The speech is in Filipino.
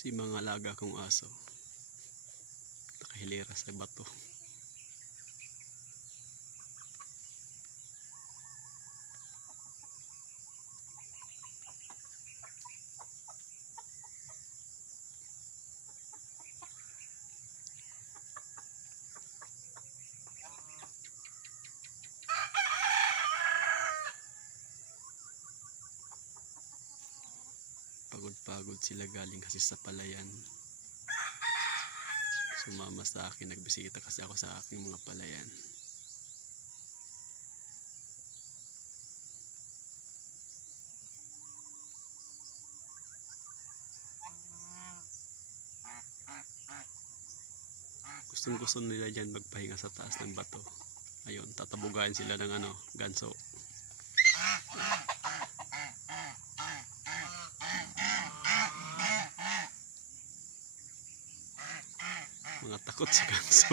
Si mga alaga kong aso nakahilera sa bato. Pagod sila galing kasi sa palayan. Sumama sa akin, nagbisita kasi ako sa aking mga palayan. Gustong-gusto nila dyan magpahinga sa taas ng bato. Ayun, tatabugain sila ng ganso. Mga takot sa ganso.